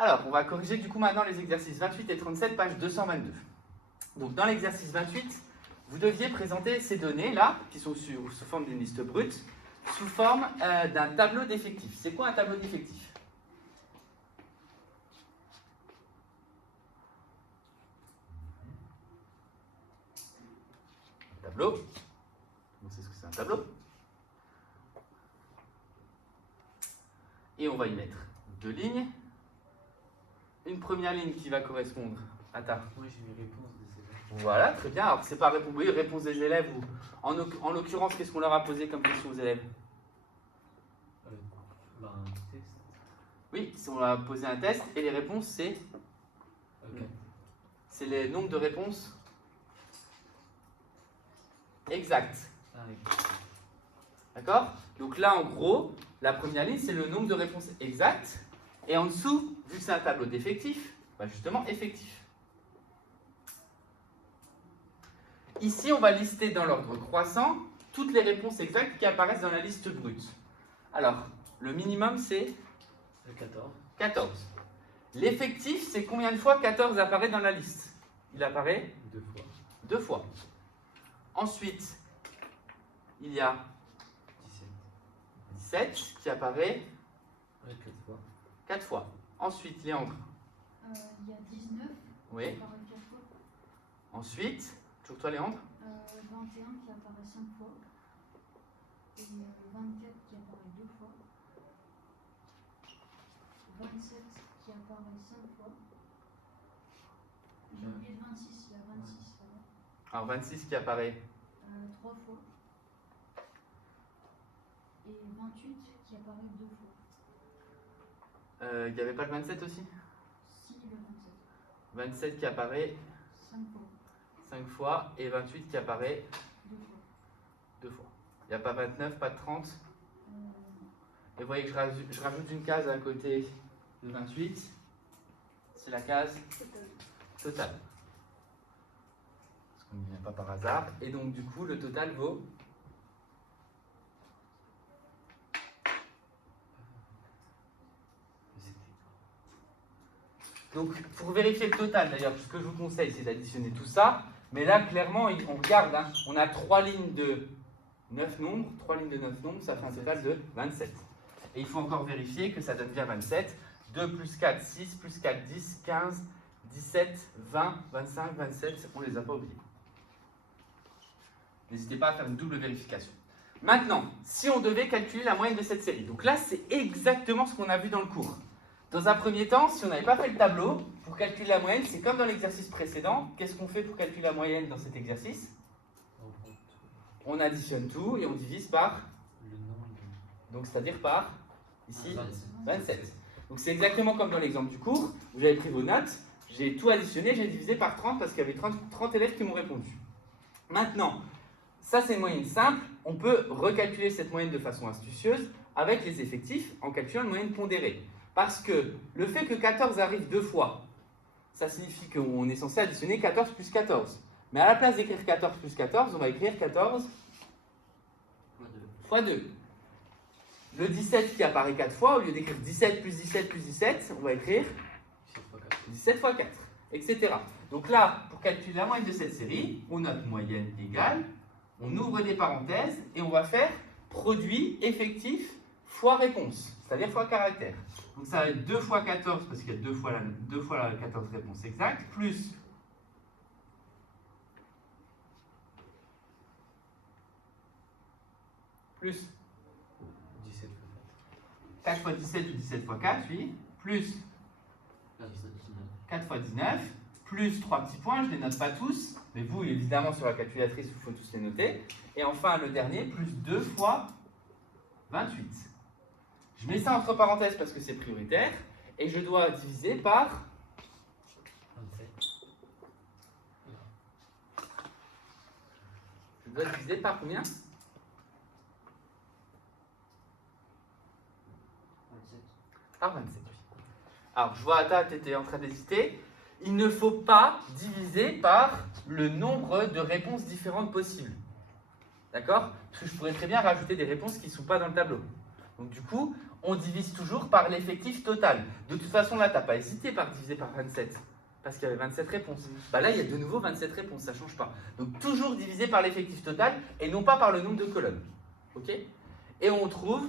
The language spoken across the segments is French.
Alors, on va corriger du coup maintenant les exercices 28 et 37, page 222. Donc, dans l'exercice 28, vous deviez présenter ces données-là, qui sont sous forme d'une liste brute, sous forme d'un tableau d'effectifs. C'est quoi un tableau d'effectifs? Tableau. On sait ce que c'est un tableau. Et on va y mettre deux lignes. Une première ligne qui va correspondre à ta... Moi j'ai mis réponse des élèves. Voilà, très bien. Alors, c'est pas réponse, oui, réponse des élèves. Ou... En l'occurrence, qu'est-ce qu'on leur a posé comme question aux élèves? Un test. Oui, on leur a posé un test et les réponses, c'est... Ok. C'est les nombres de réponses exactes. Ah, oui. D'accord? Donc là, en gros, la première ligne, c'est le nombre de réponses exactes. Et en dessous, vu que c'est un tableau d'effectifs, bah justement, effectif. Ici, on va lister dans l'ordre croissant toutes les réponses exactes qui apparaissent dans la liste brute. Alors, le minimum, c'est 14. 14. L'effectif, c'est combien de fois 14 apparaît dans la liste? Il apparaît 2 fois. 2 fois. Ensuite, il y a 17. 17 qui apparaît 4 fois. 4 fois. Ensuite, Léandre. Il y a 19, Oui. qui apparaît 4 fois. Ensuite, toujours toi, Léandre. 21 qui apparaît 5 fois. Et 24 qui apparaît 2 fois. 27 qui apparaît 5 fois. J'ai oublié le 26, il y a 26 là-bas. Alors, 26 qui apparaît 3 fois. Et 28 qui apparaît 2 fois. il n'y avait pas le 27 aussi? Si, le 27. 27 qui apparaît 5 fois. 5 fois et 28 qui apparaît 2 fois. 2 fois. Il n'y a pas 29, pas de 30. Euh, Et vous voyez que je rajoute une case à côté de 28. C'est la case totale. Parce qu'on ne vient pas par hasard. Et donc, du coup, le total vaut... Donc, pour vérifier le total, d'ailleurs, ce que je vous conseille, c'est d'additionner tout ça. Mais là, clairement, on regarde, hein, on a 3 lignes de 9 nombres. 3 lignes de 9 nombres, ça fait un total de 27. Et il faut encore vérifier que ça donne bien 27. 2 plus 4, 6, plus 4, 10, 15, 17, 20, 25, 27. On ne les a pas oubliés. N'hésitez pas à faire une double vérification. Maintenant, si on devait calculer la moyenne de cette série. Donc là, c'est exactement ce qu'on a vu dans le cours. Dans un premier temps, si on n'avait pas fait le tableau, pour calculer la moyenne, c'est comme dans l'exercice précédent. Qu'est-ce qu'on fait pour calculer la moyenne dans cet exercice? On additionne tout et on divise par, Le nombre donc c'est-à-dire par, ici, 27. 27. Donc c'est exactement comme dans l'exemple du cours. Vous avez pris vos notes, j'ai tout additionné, j'ai divisé par 30 parce qu'il y avait 30 élèves qui m'ont répondu. Maintenant, ça c'est une moyenne simple. On peut recalculer cette moyenne de façon astucieuse avec les effectifs en calculant une moyenne pondérée. Parce que le fait que 14 arrive 2 fois, ça signifie qu'on est censé additionner 14 plus 14. Mais à la place d'écrire 14 plus 14, on va écrire 14 fois 2. Le 17 qui apparaît 4 fois, au lieu d'écrire 17 plus 17 plus 17, on va écrire 17 fois 4, etc. Donc là, pour calculer la moyenne de cette série, on note moyenne égale, on ouvre des parenthèses et on va faire produit effectif fois réponse, c'est-à-dire fois caractère. Donc ça va être 2 fois 14, parce qu'il y a 2 fois la 14 réponses exactes, plus 17 fois 4 fois 17 ou 17 fois 4, oui, plus 4. 4 fois 19, plus 3 petits points, je ne les note pas tous, mais vous, évidemment, sur la calculatrice, il faut tous les noter. Et enfin, le dernier, plus 2 fois 28. Je mets ça entre parenthèses parce que c'est prioritaire, et je dois diviser par 27. Je dois diviser par combien? 27. Par 27, oui. Alors, je vois Ata, tu étais en train d'hésiter. Il ne faut pas diviser par le nombre de réponses différentes possibles. D'accord? Parce que je pourrais très bien rajouter des réponses qui ne sont pas dans le tableau. Donc, du coup, on divise toujours par l'effectif total. De toute façon, là, tu n'as pas hésité par diviser par 27, parce qu'il y avait 27 réponses. Bah là, il y a de nouveau 27 réponses, ça ne change pas. Donc toujours divisé par l'effectif total et non pas par le nombre de colonnes. Ok? Et on trouve,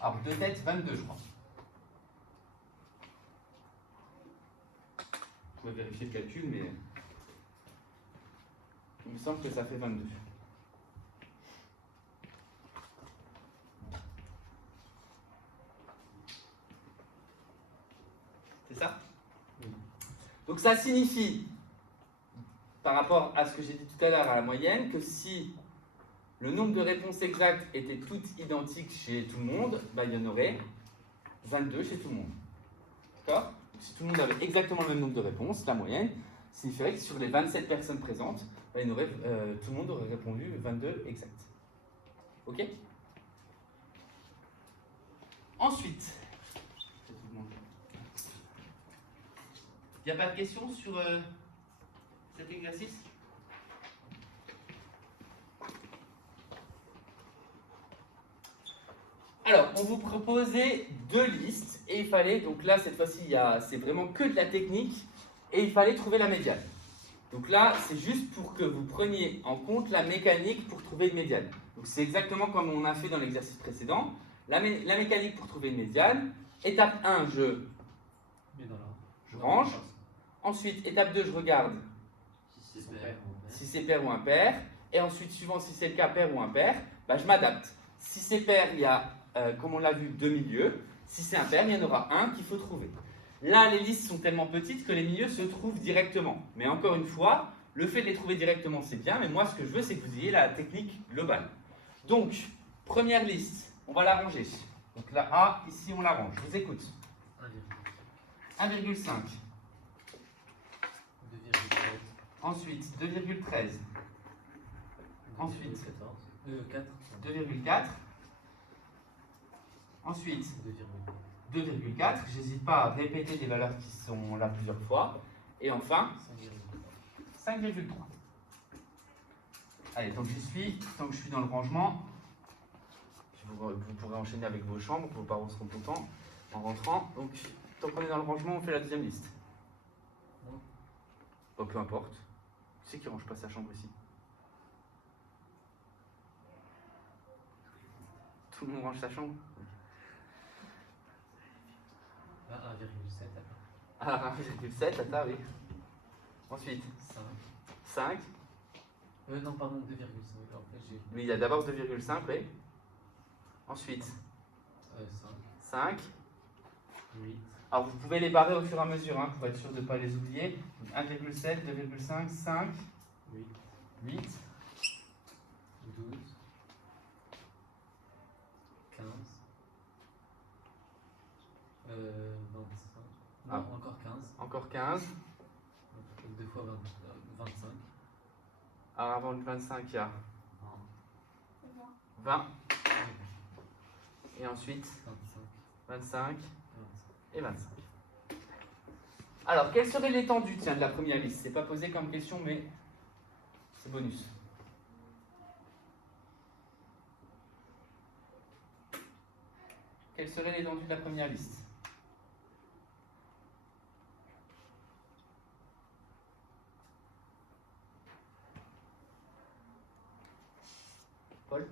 alors de tête, 22, je crois. Vous pouvez vérifier le calcul, mais il me semble que ça fait 22. C'est ça? Oui. Donc ça signifie, par rapport à ce que j'ai dit tout à l'heure à la moyenne, que si le nombre de réponses exactes était toutes identiques chez tout le monde, bah, il y en aurait 22 chez tout le monde. D'accord? Si tout le monde avait exactement le même nombre de réponses, la moyenne signifierait que sur les 27 personnes présentes, bah, tout le monde aurait répondu 22 exact. Ok? Ensuite, il n'y a pas de questions sur cet exercice? Alors, on vous proposait deux listes et il fallait, donc là cette fois-ci c'est vraiment que de la technique et il fallait trouver la médiane. Donc là c'est juste pour que vous preniez en compte la mécanique pour trouver une médiane. Donc c'est exactement comme on a fait dans l'exercice précédent. La mécanique pour trouver une médiane. Étape 1, je range. Ensuite, étape 2, je regarde si c'est pair ou impair. Et ensuite, suivant si c'est le cas pair ou impair, bah, je m'adapte. Si c'est pair, il y a, comme on l'a vu, deux milieux. Si c'est impair, il y en aura un qu'il faut trouver. Là, les listes sont tellement petites que les milieux se trouvent directement. Mais encore une fois, le fait de les trouver directement, c'est bien. Mais moi, ce que je veux, c'est que vous ayez la technique globale. Donc, première liste, on va la ranger. Donc la A, ici, on la range. Je vous écoute. 1,5. Ensuite, 2,13. Ensuite, 2,4. Ensuite, 2,4. J'hésite pas à répéter des valeurs qui sont là plusieurs fois. Et enfin, 5,3. Allez, tant que j'y suis, tant que je suis dans le rangement, vous pourrez enchaîner avec vos chambres, vos parents seront contents en rentrant. Donc, tant qu'on est dans le rangement, on fait la deuxième liste. Bon, peu importe. Qui c'est qui range pas sa chambre ici? Tout le monde range sa chambre? Ah, 1,7. Ah, 1,7, attends, oui. Ensuite, 5. Non, pardon, 2,5. Mais il y a d'abord 2,5, oui. Ensuite, 5. 8. Alors vous pouvez les barrer au fur et à mesure hein, pour être sûr de ne pas les oublier. 1,7, 2,5, 5, 8, 12, 15, 25. Ah. Non, encore 15. Encore 15. 2 fois 25. Alors avant le 25, il y a 20. Et ensuite 25 et 25. Alors, quelle serait l'étendue de la première liste? C'est pas posé comme question, mais c'est bonus. Quelle serait l'étendue de la première liste? Paul?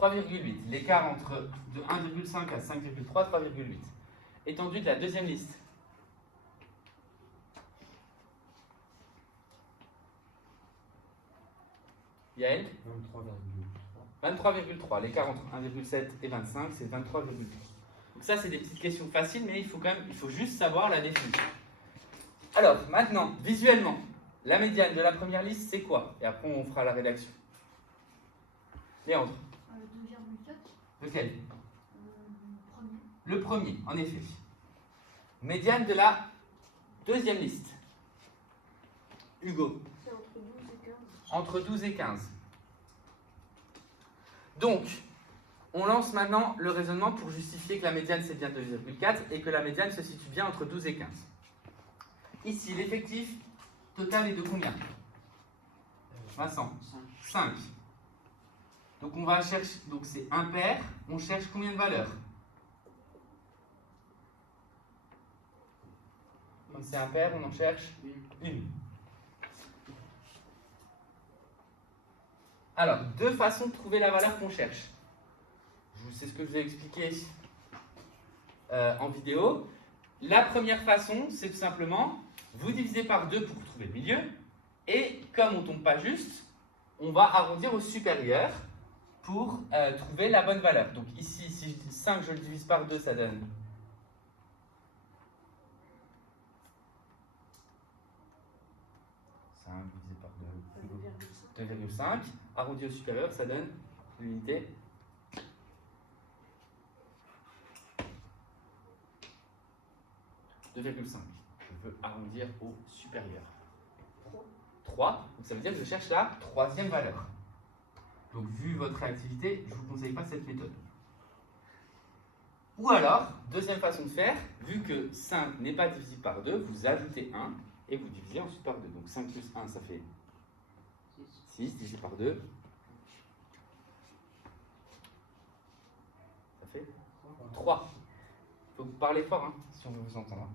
3,8. L'écart entre de 1,5 à 5,3, 3,8. Étendue de la deuxième liste. Yael? 23,3. L'écart entre 1,7 et 25, c'est 23,3. Donc ça, c'est des petites questions faciles, mais il faut juste savoir la définition. Alors, maintenant, visuellement, la médiane de la première liste, c'est quoi? Et après, on fera la rédaction. Léandre? 2,4. Lequel? Premier. Le premier, en effet. Médiane de la deuxième liste. Hugo? C'est entre 12 et 15. Entre 12 et 15. Donc, on lance maintenant le raisonnement pour justifier que la médiane c'est bien 2,4 et que la médiane se situe bien entre 12 et 15. Ici, l'effectif total est de combien? Vincent? 5. Donc on va chercher, donc c'est impair, on cherche combien de valeurs? Comme c'est impair, on en cherche une. Alors, deux façons de trouver la valeur qu'on cherche. C'est ce que je vous ai expliqué en vidéo. La première façon, c'est tout simplement, vous divisez par 2 pour trouver le milieu, et comme on ne tombe pas juste, on va arrondir au supérieur pour trouver la bonne valeur. Donc ici, si je dis 5, je le divise par 2, ça donne 5 divisé par 2, 2,5. Arrondi au supérieur, ça donne l'unité 2,5. Je veux arrondir au supérieur. 3. Donc ça veut dire que je cherche la troisième valeur. Donc vu votre réactivité, je ne vous conseille pas cette méthode. Ou alors, deuxième façon de faire, vu que 5 n'est pas divisible par 2, vous ajoutez 1 et vous divisez ensuite par 2. Donc 5 plus 1, ça fait 6 divisé par 2. Ça fait 3. Il faut que vous parlez fort, hein, si on veut vous entendre.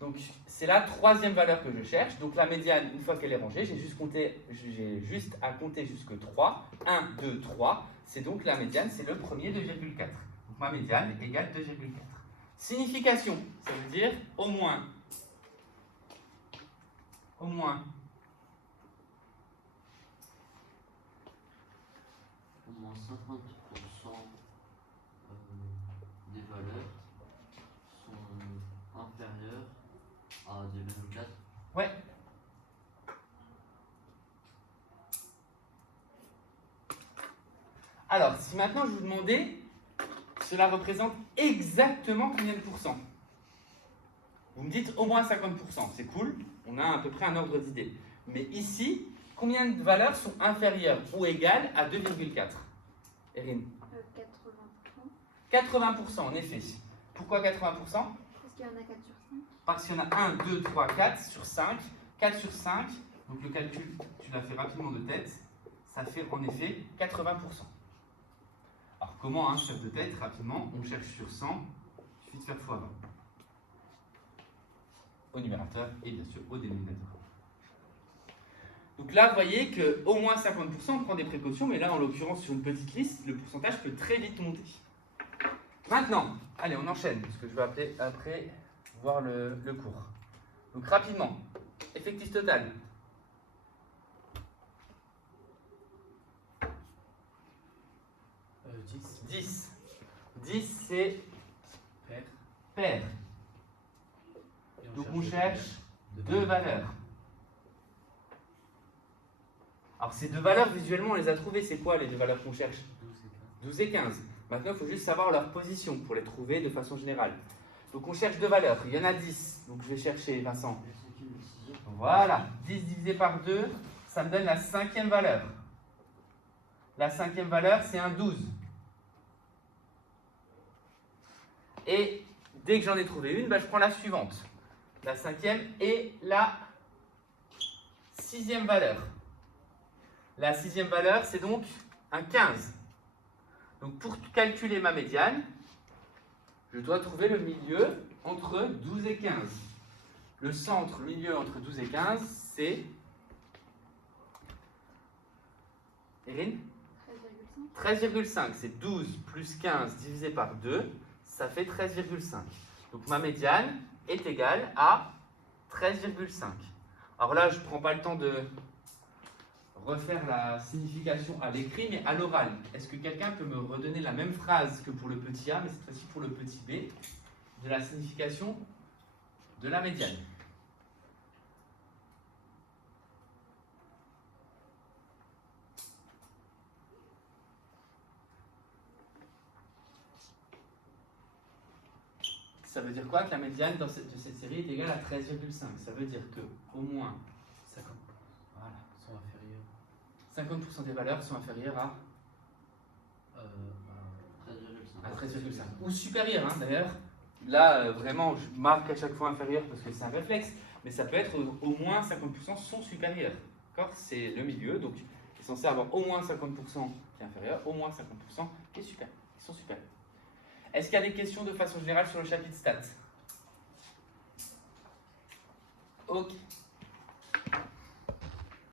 Donc c'est la troisième valeur que je cherche. Donc la médiane, une fois qu'elle est rangée, j'ai juste à compter jusque 3. 1, 2, 3. C'est donc la médiane, c'est le premier 2,4. Donc ma médiane égale 2,4. Signification, ça veut dire au moins 50% des valeurs sont inférieures à 2,4. Ouais. Alors, si maintenant je vous demandais, cela représente exactement combien de pourcents? Vous me dites au moins 50%, c'est cool, on a à peu près un ordre d'idée. Mais ici, combien de valeurs sont inférieures ou égales à 2,4? Erin? 80%. 80%, en effet. Pourquoi 80%? Parce qu'il y en a 4 sur 5. Parce qu'il y en a 1, 2, 3, 4 sur 5. 4 sur 5, donc le calcul, tu l'as fait rapidement de tête, ça fait en effet 80%. Alors comment, chef de tête, rapidement, on cherche sur 100, il suffit de faire x20. Au numérateur et bien sûr au dénominateur. Donc là, vous voyez qu'au moins 50%, on prend des précautions, mais là, en l'occurrence, sur une petite liste, le pourcentage peut très vite monter. Maintenant, allez, on enchaîne, parce que je vais après voir le cours. Donc rapidement, effectif total. 10. 10, c'est pair. Donc on cherche deux valeurs. Alors ces deux valeurs, visuellement, on les a trouvées. C'est quoi les deux valeurs qu'on cherche? 12 et 15. Maintenant, il faut juste savoir leur position pour les trouver de façon générale. Donc on cherche deux valeurs. Il y en a 10. Donc je vais chercher, Vincent. Voilà. 10 divisé par 2, ça me donne la cinquième valeur. La cinquième valeur, c'est un 12. Et dès que j'en ai trouvé une, je prends la suivante. La cinquième et la sixième valeur. La sixième valeur, c'est donc un 15. Donc pour calculer ma médiane, je dois trouver le milieu entre 12 et 15. Le centre, milieu entre 12 et 15, c'est... Erin? 13,5. C'est 12 plus 15 divisé par 2, ça fait 13,5. Donc ma médiane est égale à 13,5. Alors là, je ne prends pas le temps de refaire la signification à l'écrit, mais à l'oral. Est-ce que quelqu'un peut me redonner la même phrase que pour le petit a, mais cette fois-ci pour le petit b, de la signification de la médiane? Ça veut dire quoi que la médiane de cette série est égale à 13,5? Ça veut dire que au moins 50 voilà, sont inférieurs. 50% des valeurs sont inférieures à 13,5. Ou supérieures, d'ailleurs. Là, vraiment, je marque à chaque fois inférieur parce que c'est un réflexe. Mais ça peut être au moins 50% sont supérieurs. D'accord? C'est le milieu. Donc, censés avoir au moins 50% qui est inférieur, au moins 50% qui est super, qui sont supérieurs. Est-ce qu'il y a des questions de façon générale sur le chapitre stats? Ok.